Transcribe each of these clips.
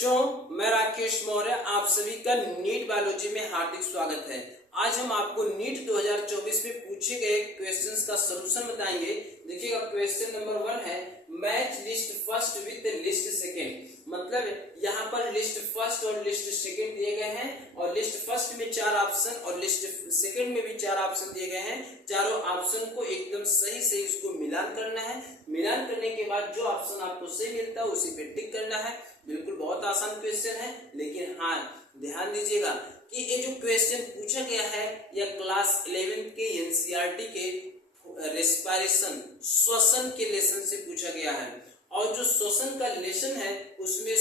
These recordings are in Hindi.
बच्चों, मैं राकेश मौर्य, आप सभी का नीट बायोलॉजी में हार्दिक स्वागत है। आज हम आपको नीट 2024 में पूछे गए क्वेश्चंस का सलूशन बताएंगे। देखिएगा, क्वेश्चन नंबर 1 है match list first with list second. मतलब यहाँ पर लिस्ट फर्स्ट और लिस्ट सेकेंड दिए गए हैं और लिस्ट फर्स्ट में 4 ऑप्शन और लिस्ट सेकेंड में भी 4 ऑप्शन दिए गए हैं। चारों ऑप्शन को एकदम सही से इसको मिलान करना है। मिलान करने के बाद जो ऑप्शन आपको सही मिलता है उसी पे टिक करना है। बिल्कुल बहुत आसान क्वेश्चन है, लेकिन हाँ ध्यान दीजिएगा कि ये जो क्वेश्चन पूछा गया है यह क्लास 11 के एनसीईआरटी के रेस्पिरेशन श्वसन के लेसन से पूछा गया है। और जो श्वसन का लेसन है उसमें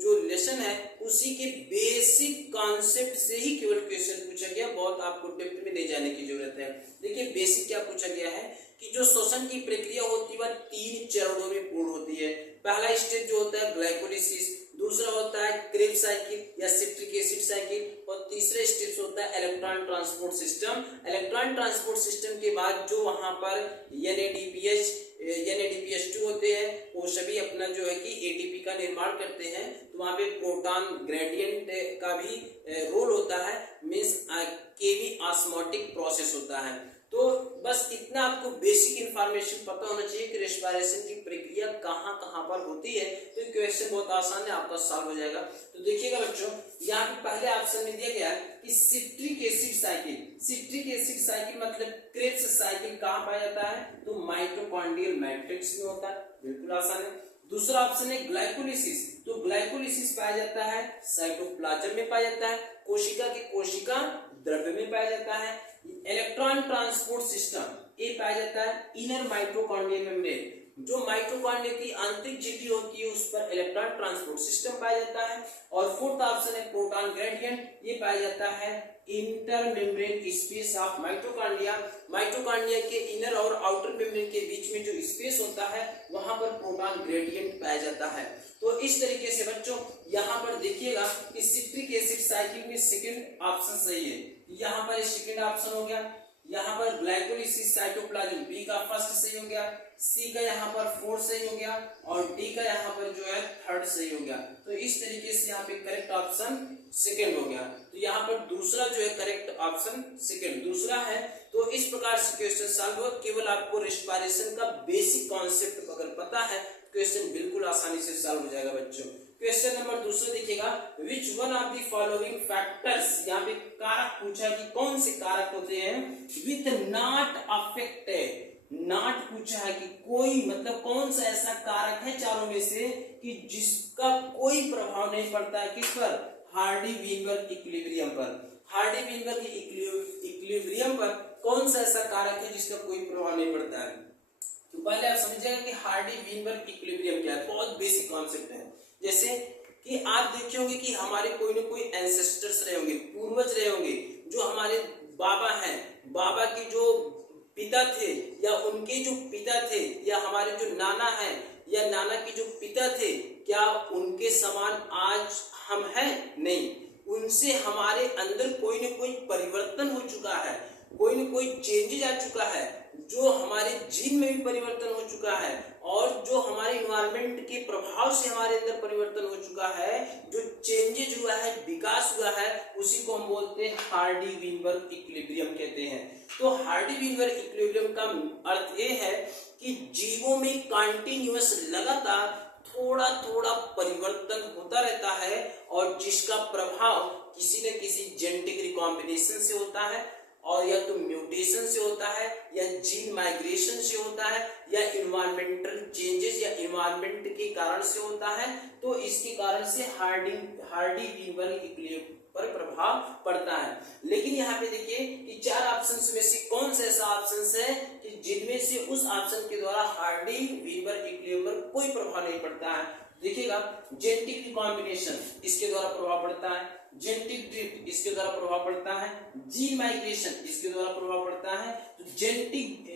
जो लेसन है उसी के बेसिक कॉन्सेप्ट से ही केवल क्वेश्चन पूछा गया। बहुत आपको डेप्थ में नहीं जाने की जरूरत है। देखिए बेसिक क्या पूछा गया है कि जो श्वसन की प्रक्रिया होती है वह 3 चरणों में पूर्ण होती है। पहला स्टेज जो होता है ग्लाइकोलिसिस, दूसरा होता है क्रेब्स साइकिल या सिट्रिक एसिड साइकिल और तीसरा स्टेज होता है electron transport system. Electron transport system के बाद जो वहां पर NADPH2 होते हैं वो सभी अपना जो है कि ATP का निर्माण करते हैं। तो वहां पे प्रोटॉन ग्रेडियंट का भी रोल होता है, मींस केमी ऑस्मोटिक प्रोसेस होता है। तो बस इतना आपको बेसिक इंफॉर्मेशन पता होना चाहिए कि रेस्पिरेशन की प्रक्रिया कहाँ कहाँ पर होती है। तो क्वेश्चन बहुत आसान है, आपका सॉल्व हो जाएगा। तो देखिएगा बच्चों, यहाँ पे पहले ऑप्शन में दिया गया है कि citric acid cycle. Citric acid cycle मतलब क्रेब्स साइकिल कहाँ पाया जाता है? तो माइटोकॉन्ड्रियल मैट्रिक्स में होता है। बिल्कुल आसान है। दूसरा ऑप्शन है ग्लाइकोलिसिस। तो ग्लाइकोलिसिस पाया जाता है साइटोप्लाज्म में पाया जाता है, कोशिका के कोशिका द्रव्य में पाया जाता है। इलेक्ट्रॉन ट्रांसपोर्ट सिस्टम ये पाया जाता है इनर माइटोकॉन्ड्रियल मेम्ब्रेन। जो माइटोकॉन्ड्रिया की आंतरिक झिल्ली होती है उस पर इलेक्ट्रॉन ट्रांसपोर्ट सिस्टम पाया जाता है। और फोर्थ ऑप्शन है प्रोटॉन ग्रेडियंट, ये पाया जाता है inter membrane space of mitochondria. Mitochondria के इनर और आउटर मेम्ब्रेन के बीच में जो स्पेस होता है वहां पर प्रोटॉन ग्रेडियंट पाया जाता है। तो इस तरीके से बच्चों यहाँ पर देखिएगा कि सिट्रिक एसिड साइकिल में सेकंड ऑप्शन सही है। यहाँ पर सेकंड ऑप्शन हो गया। यहाँ पर ग्लाइकोलिसिस साइटोप्लाज्म बी का फर्स्ट सही हो गया, सी का यहाँ पर फोर्थ सही हो गया और डी का यहाँ पर जो है थर्ड सही हो गया। तो इस तरीके से यहाँ पे करेक्ट ऑप्शन सेकंड हो गया। तो यहाँ पर दूसरा जो है करेक्ट ऑप्शन सेकंड दूसरा है। तो इस प्रकार से क्वेश्चन सॉल्व हो। केवल आपको रेस्पिरेशन का बेसिक कॉन्सेप्ट अगर पता है क्वेश्चन बिल्कुल आसानी से सॉल्व हो जाएगा बच्चों। क्वेश्चन नंबर दूसरा देखिएगा, which one of the following factors, यहाँ पे कारक पूछा कि कौन से कारक होते हैं विथ नॉट अफेक्टेड। नॉट पूछा है कि कोई मतलब कौन सा ऐसा कारक है चारों में से कि जिसका कोई प्रभाव नहीं पड़ता है किस पर? हार्डी-वीनबर्ग इक्विलिब्रियम पर। हार्डी-वीनबर्ग इक्विलिब्रियम पर कौन सा ऐसा कारक है जिसका कोई प्रभाव नहीं पड़ता है? तो पहले आप समझिएगा कि हार्डी-वीनबर्ग इक्विलिब्रियम क्या है। बहुत बेसिक कॉन्सेप्ट है। जैसे कि आप देखे होंगे कि हमारे कोई ना कोई एंसेस्टर्स रहे होंगे, पूर्वज रहे होंगे, जो हमारे बाबा हैं, बाबा के जो पिता थे या उनके जो पिता थे या हमारे जो नाना हैं या नाना के जो पिता थे, क्या उनके समान आज हम हैं? नहीं। उनसे हमारे अंदर कोई ना कोई परिवर्तन हो चुका है, कोई ना कोई चेंजेज आ चुका है, जो हमारे जीन में भी परिवर्तन हो चुका है और जो हमारे इन्वायरमेंट के प्रभाव से हमारे अंदर परिवर्तन हो चुका है, जो चेंजेज हुआ है, विकास हुआ है, उसी को हम बोलते हैं हार्डी-वीनबर्ग इक्विलिब्रियम कहते हैं। तो हार्डी-वीनबर्ग इक्विलिब्रियम का अर्थ ये है कि जीवों में कंटिन्यूअस लगातार थोड़ा थोड़ा परिवर्तन होता रहता है और जिसका प्रभाव किसी न किसी जेनेटिक रिकॉम्बिनेशन से होता है और या तो म्यूटेशन से होता है या जीन माइग्रेशन से होता है या इन्वायरमेंटल चेंजेस या इन्वायरमेंट के कारण से होता है। तो इसके कारण से हार्डी-वीनबर्ग इक्विलिब्रियम पर प्रभाव पड़ता है। लेकिन यहाँ पे देखिए कि 4 ऑप्शंस में से कौन सा ऐसा ऑप्शन है कि जिनमें से उस ऑप्शन के द्वारा हार्डी-वीनबर्ग इक्विलिब्रियम पर कोई प्रभाव नहीं पड़ता है। देखिएगा, जेनेटिक रिकॉम्बिनेशन इसके द्वारा प्रभाव पड़ता है, जेनेटिक ड्रिफ्ट इसके द्वारा प्रभाव पड़ता है, जीन माइग्रेशन इसके द्वारा प्रभाव पड़ता है। तो जेनेटिक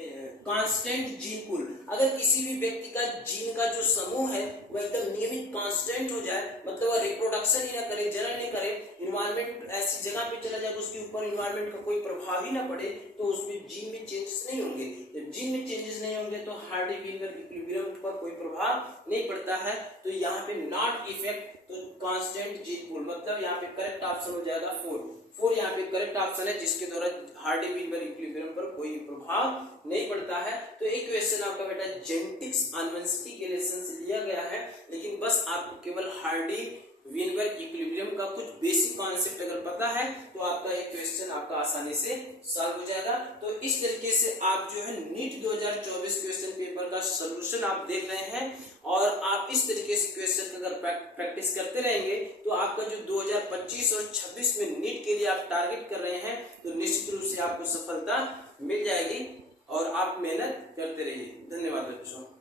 कांस्टेंट जीन पूल, अगर किसी भी व्यक्ति का जीन का जो समूह है वह एकदम नियमित कांस्टेंट हो जाए, मतलब वह रिप्रोडक्शन ही ना करे, जनन नहीं करे, इन्वायरमेंट ऐसी जगह पे चला जाए उसके ऊपर इन्वायरमेंट का कोई प्रभाव ही ना पड़े, तो उसमें जीन में चेंजेस नहीं होंगे। जब जीन में चेंजेस नहीं होंगे तो हार्डी-वीनबर्ग इक्विलिब्रियम पर कोई प्रभाव नहीं पड़ता है। तो यहाँ पे नॉट इफेक्ट, तो कांस्टेंट जी पुल, मतलब यहाँ पे करेक्ट ऑप्शन हो जाएगा 4 यहाँ पे करेक्ट ऑप्शन है, जिसके द्वारा हार्डी-विनबर इक्विलिब्रियम पर कोई प्रभाव नहीं पड़ता है। तो एक क्वेश्चन आपका बेटा जेनेटिक्स आनुवंशिकी के रिलेशन से लिया गया है, लेकिन बस आपको केवल हार्डी-विनबर इक्विलिब्रियम का कुछ बेसिक कॉन्सेप्ट अगर पता है तो आपका एक क्वेश्चन आपका आसानी से सॉल्व हो जाएगा। तो इस तरीके से आप जो है नीट 2024 क्वेश्चन पेपर का सॉल्यूशन आप देख रहे हैं, और आप इस तरीके से क्वेश्चन अगर प्रैक्टिस करते रहेंगे तो आपका जो 2025 और 26 में नीट के लिए आप टारगेट कर रहे हैं तो निश्चित रूप से आपको सफलता मिल जाएगी, और आप मेहनत करते रहिए। धन्यवाद बच्चों।